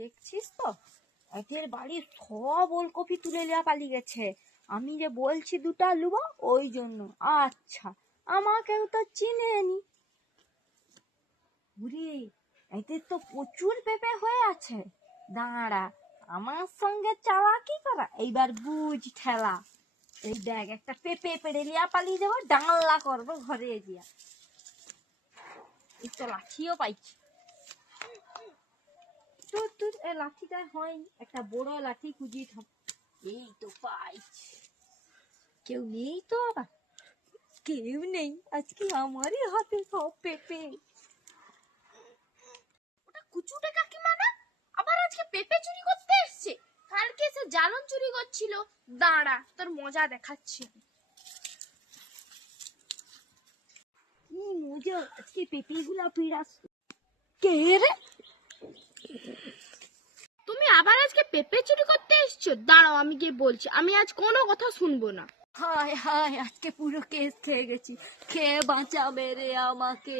দেখছিস তো, এদের বাড়ির সব ওলকপি তুলে লিয়া পালিয়ে গেছে। আমি যে বলছি দুটা লুবো ওই জন্য। আচ্ছা, আমাকেও তো চিনেনি। ওরে, এদের তো প্রচুর পেঁপে হয়ে আছে। দাঁড়া, আমার সঙ্গে চালাকি করা, এইবার বুঝ ঠেলা। এই দেখ, একটা পেঁপে পেড়ে লিয়া পালিয়ে যাবো, ডাঙলা করবো ঘরে গিয়া। এই তো লাঠিও পাইছি। তোর তোর এ লাঠিটা হয়, একটা বড় লাঠি খুঁজি থাম। এই তো পাইছি। কেউ নেই তো আবার? কেউ নেই, আজকে আমারই হাতে সব পেঁপে। ওটা কুচুটে কাকিমা না? আবার আজকে পেঁপে চুরি করতে এসেছে। কালকে এসে জালন চুরি করছিল। দাঁড়া, তোর মজা দেখাচ্ছি। কি মজা, আজকে পেঁপে গুলা পিড়াস। কে রে? তুমি আবার আজকে পেঁপে চুরি করতে এসেছো? দাঁড়াও, আমি গিয়ে বলছি। আমি আজ কোনো কথা শুনবো না। হায় হায়, আজকে পুরো কেস খেয়ে গেছি। খেয়ে বাঁচাবে রে আমাকে।